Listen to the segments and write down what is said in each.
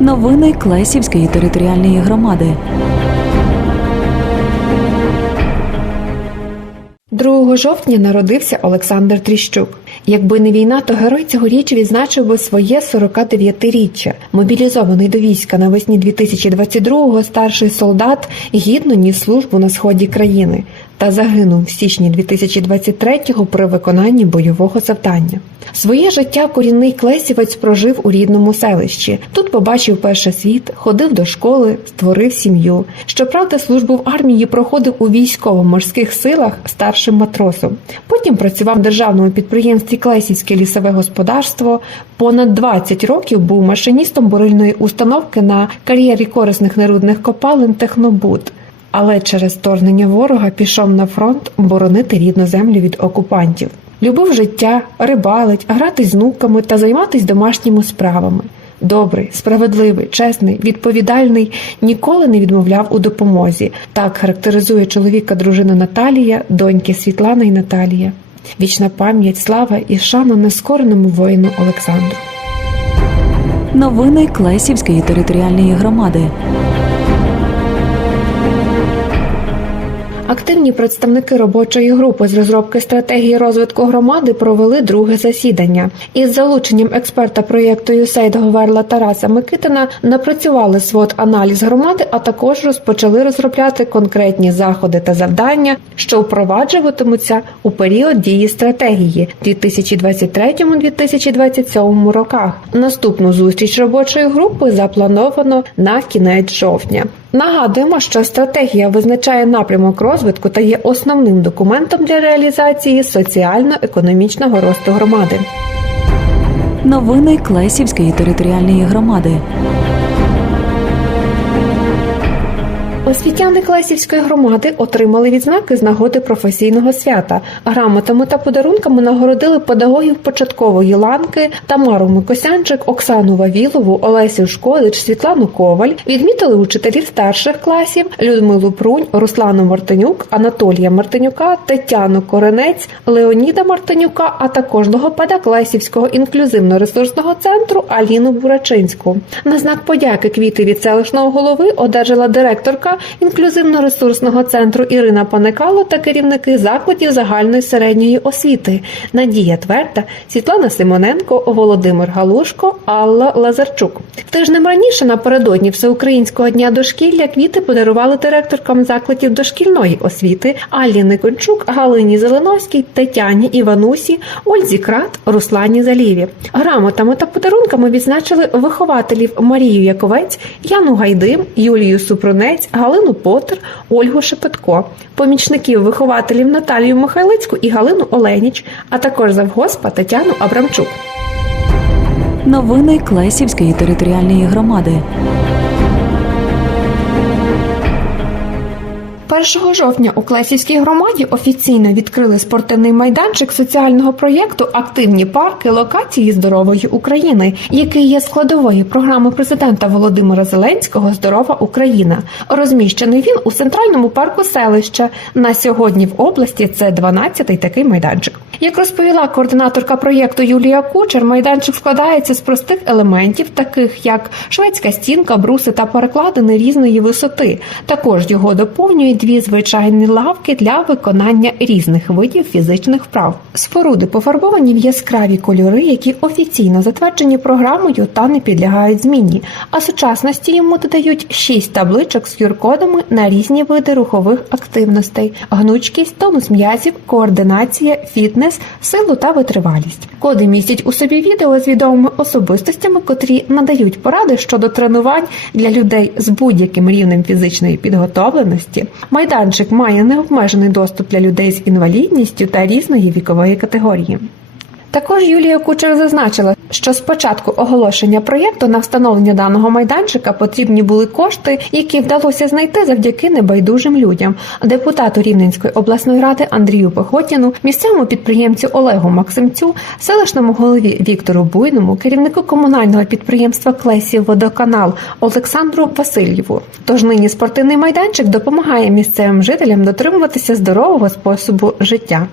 Новини Клесівської територіальної громади. 2 жовтня народився Олександр Тріщук. Якби не війна, то герой цьогоріч відзначив би своє 49-річчя. Мобілізований до війська навесні 2022-го старший солдат гідно ніс службу на сході країни та загинув в січні 2023-го при виконанні бойового завдання. Своє життя корінний клесівець прожив у рідному селищі. Тут побачив перший світ, ходив до школи, створив сім'ю. Щоправда, службу в армії проходив у військово-морських силах старшим матросом. Потім працював в державному підприємстві Клесівське лісове господарство. Понад 20 років був машиністом бурильної установки на кар'єрі корисних нерудних копалин Технобуд. Але через вторгнення ворога пішов на фронт боронити рідну землю від окупантів. Любив життя, рибалить, гратись з внуками та займатись домашніми справами. Добрий, справедливий, чесний, відповідальний, ніколи не відмовляв у допомозі. Так характеризує чоловіка дружина Наталія, доньки Світлана і Наталія. Вічна пам'ять, слава і шана нескореному воїну Олександру. Новини Клесівської територіальної громади. Активні представники робочої групи з розробки стратегії розвитку громади провели друге засідання. Із залученням експерта проєкту USAID Говерла Тараса Микитина напрацювали свод аналіз громади, а також розпочали розробляти конкретні заходи та завдання, що впроваджуватимуться у період дії стратегії 2023-2027 роках. Наступну зустріч робочої групи заплановано на кінець жовтня. Нагадуємо, що стратегія визначає напрямок розвитку та є основним документом для реалізації соціально-економічного росту громади. Новини Клесівської територіальної громади. Освітяни Класівської громади отримали відзнаки з нагоди професійного свята. Грамотами та подарунками нагородили педагогів початкової ланки Тамару Микосянчик, Оксану Вавілову, Олесю Шкодич, Світлану Коваль. Відмітили учителів старших класів Людмилу Прунь, Руслану Мартинюк, Анатолія Мартинюка, Тетяну Коренець, Леоніда Мартинюка, а також логопеда Класівського інклюзивно-ресурсного центру Аліну Бурачинську. На знак подяки квіти від селищного голови одержала директорка інклюзивно-ресурсного центру Ірина Паникало та керівники закладів загальної середньої освіти Надія Тверда, Світлана Симоненко, Володимир Галушко, Алла Лазарчук. Тижнем раніше напередодні Всеукраїнського дня дошкілля квіти подарували директоркам закладів дошкільної освіти Аллі Никончук, Галині Зеленовській, Тетяні Іванусі, Ользі Крат, Руслані Заліві. Грамотами та подарунками відзначили вихователів Марію Яковець, Яну Гайдим, Юлію Супрунець, Галину Потер, Ольгу Шепетко, помічників вихователів Наталію Михайлицьку і Галину Оленіч, а також завгоспа Тетяну Абрамчук. Новини Клесівської територіальної громади. 1 жовтня у Клесівській громаді офіційно відкрили спортивний майданчик соціального проєкту Активні парки локації здорової України, який є складовою програми президента Володимира Зеленського Здорова Україна. Розміщений він у центральному парку селища. На сьогодні в області це 12-й такий майданчик. Як розповіла координаторка проєкту Юлія Кучер, майданчик складається з простих елементів, таких як шведська стінка, бруси та перекладини різної висоти. Також його доповнюють дві звичайні лавки для виконання різних видів фізичних вправ. Споруди пофарбовані в яскраві кольори, які офіційно затверджені програмою та не підлягають зміні. А сучасності йому додають шість табличок з QR-кодами на різні види рухових активностей: гнучкість, тонус м'язів, координація, фітнес, силу та витривалість. Коди містять у собі відео з відомими особистостями, котрі надають поради щодо тренувань для людей з будь-яким рівнем фізичної підготовленості. Майданчик має необмежений доступ для людей з інвалідністю та різної вікової категорії. Також Юлія Кучер зазначила, що з початку оголошення проєкту на встановлення даного майданчика потрібні були кошти, які вдалося знайти завдяки небайдужим людям. Депутату Рівненської обласної ради Андрію Пехотіну, місцевому підприємцю Олегу Максимцю, селищному голові Віктору Буйному, керівнику комунального підприємства Клесів Водоканал Олександру Васильєву. Тож нині спортивний майданчик допомагає місцевим жителям дотримуватися здорового способу життя.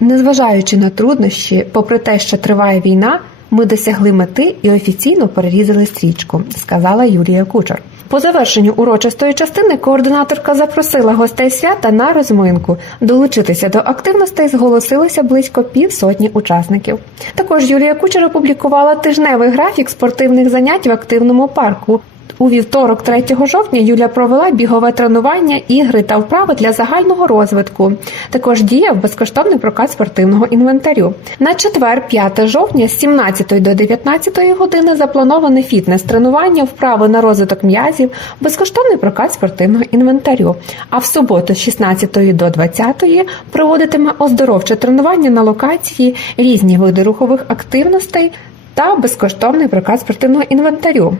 Незважаючи на труднощі, попри те, що триває війна, Ми досягли мети і офіційно перерізали стрічку, сказала Юлія Кучер. По завершенню урочистої частини координаторка запросила гостей свята на розминку. Долучитися до активностей зголосилося близько півсотні учасників. Також Юлія Кучер опублікувала тижневий графік спортивних занять в активному парку. У вівторок, 3 жовтня, Юля провела бігове тренування, ігри та вправи для загального розвитку. Також діяв безкоштовний прокат спортивного інвентарю. На четвер, 5 жовтня, з 17 до 19 години заплановане фітнес-тренування, вправи на розвиток м'язів, безкоштовний прокат спортивного інвентарю. А в суботу, з 16 до 20 проводитиме оздоровче тренування на локації, різні види рухових активностей та безкоштовний прокат спортивного інвентарю.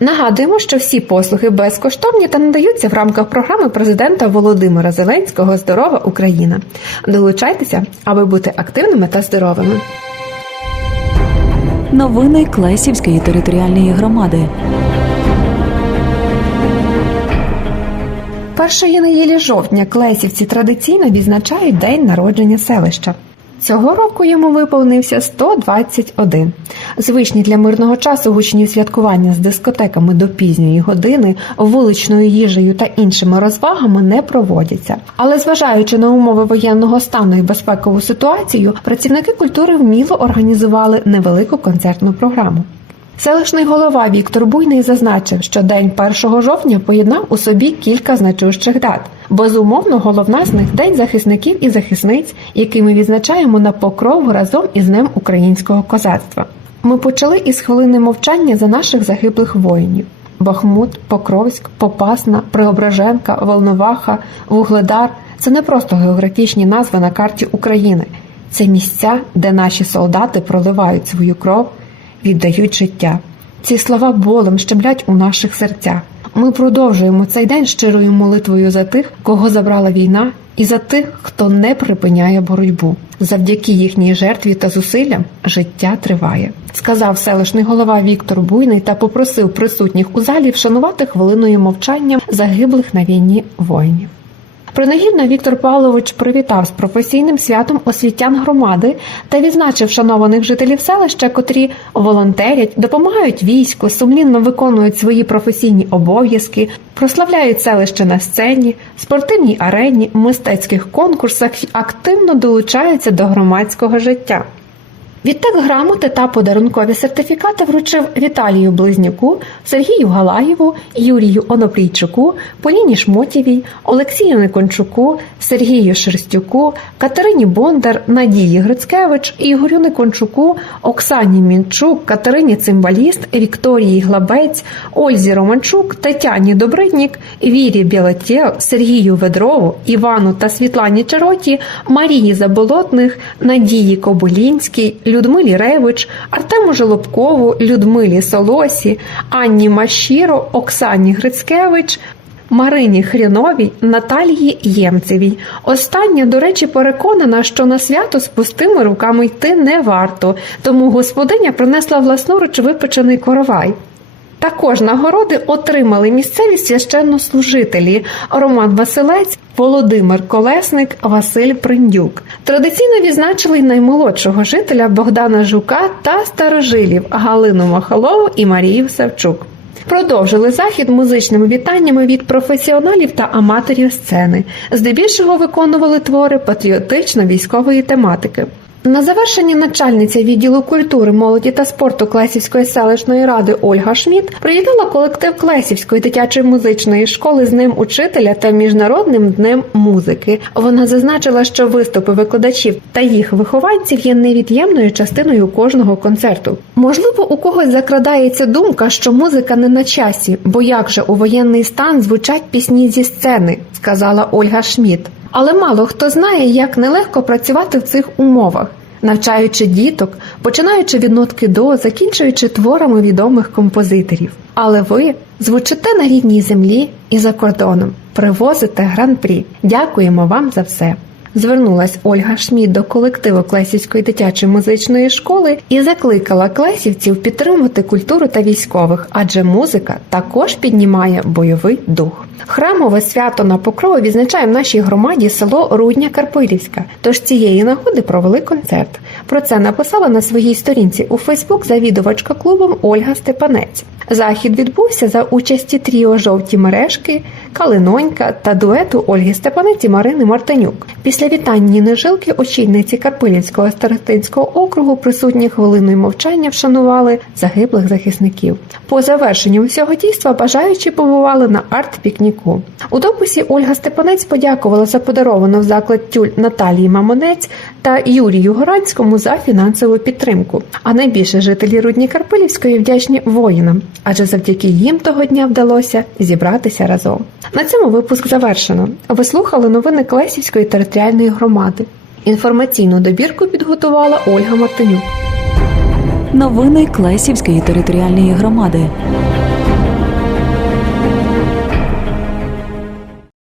Нагадуємо, що всі послуги безкоштовні та надаються в рамках програми президента Володимира Зеленського Здорова Україна. Долучайтеся, аби бути активними та здоровими. Новини Клесівської територіальної громади. Першої неділі жовтня Клесівці традиційно відзначають день народження селища. Цього року йому виповнився 121. Звичні для мирного часу гучні святкування з дискотеками до пізньої години, вуличною їжею та іншими розвагами не проводяться. Але зважаючи на умови воєнного стану і безпекову ситуацію, працівники культури вміло організували невелику концертну програму. Селищний голова Віктор Буйний зазначив, що день 1 жовтня поєднав у собі кілька значущих дат. Безумовно, головна з них день захисників і захисниць, який ми відзначаємо на покрову разом із Днем українського козацтва. Ми почали із хвилини мовчання за наших загиблих воїнів: Бахмут, Покровськ, Попасна, Преображенка, Волноваха, Вугледар це не просто географічні назви на карті України. Це місця, де наші солдати проливають свою кров, віддають життя. Ці слова болем щемлять у наших серцях. Ми продовжуємо цей день щирою молитвою за тих, кого забрала війна, і за тих, хто не припиняє боротьбу. Завдяки їхній жертві та зусиллям життя триває, сказав селищний голова Віктор Буйний та попросив присутніх у залі вшанувати хвилиною мовчання загиблих на війні воїнів. Принагідно Віктор Павлович привітав з професійним святом освітян громади та відзначив шанованих жителів селища, котрі волонтерять, допомагають війську, сумлінно виконують свої професійні обов'язки, прославляють селище на сцені, спортивній арені, мистецьких конкурсах і активно долучаються до громадського життя. Відтак грамоти та подарункові сертифікати вручив Віталію Близнюку, Сергію Галаєву, Юрію Оноплійчуку, Поліні Шмотєвій, Олексію Никончуку, Сергію Шерстюку, Катерині Бондар, Надії Грицькевич, Ігорю Никончуку, Оксані Мінчук, Катерині Цимбаліст, Вікторії Глабець, Ользі Романчук, Тетяні Добриднік, Вірі Білотєв, Сергію Ведрову, Івану та Світлані Чароті, Марії Заболотних, Надії Кобулінській, Людмилі Ревич, Артему Жолобкову, Людмилі Солосі, Анні Мащіро, Оксані Грицькевич, Марині Хріновій, Наталії Ємцевій. Остання, до речі, переконана, що на свято з пустими руками йти не варто, тому господиня принесла власноруч випечений коровай. Також нагороди отримали місцеві священнослужителі Роман Василець, Володимир Колесник, Василь Приндюк. Традиційно відзначили й наймолодшого жителя Богдана Жука та старожилів Галину Махалову і Марію Савчук. Продовжили захід музичними вітаннями від професіоналів та аматорів сцени. Здебільшого виконували твори патріотично-військової тематики. На завершення начальниця відділу культури, молоді та спорту Клесівської селищної ради Ольга Шміт привітала колектив Клесівської дитячої музичної школи з ним учителя та міжнародним днем музики. Вона зазначила, що виступи викладачів та їх вихованців є невід'ємною частиною кожного концерту. Можливо, у когось закрадається думка, що музика не на часі, бо як же у воєнний стан звучать пісні зі сцени, сказала Ольга Шміт. Але мало хто знає, як нелегко працювати в цих умовах, навчаючи діток, починаючи від нотки до, закінчуючи творами відомих композиторів. Але ви звучите на рідній землі і за кордоном, привозите гран-прі. Дякуємо вам за все. Звернулась Ольга Шміт до колективу Клесівської дитячої музичної школи і закликала клесівців підтримувати культуру та військових, адже музика також піднімає бойовий дух. Храмове свято на покрову відзначає в нашій громаді село Рудня Карпилівська. Тож цієї нагоди провели концерт. Про це написала на своїй сторінці у Фейсбук завідувачка клубом Ольга Степанець. Захід відбувся за участі тріо жовті мережки, Калинонька та дуету Ольги Степанець і Марини Мартинюк. Після вітань Ніни Жилки, очільниці Карпилівського старостинського округу, присутні хвилиною мовчання вшанували загиблих захисників. По завершенню всього дійства бажаючі побували на арт-пікніку. У дописі Ольга Степанець подякувала за подаровану в заклад тюль Наталії Мамонець та Юрію Горанському за фінансову підтримку. А найбільше жителі Рудні Карпилівської вдячні воїнам, адже завдяки їм того дня вдалося зібратися разом. На цьому випуск завершено. Ви слухали новини Клесівської територіальної громади. Інформаційну добірку підготувала Ольга Мартинюк. Новини Клесівської територіальної громади.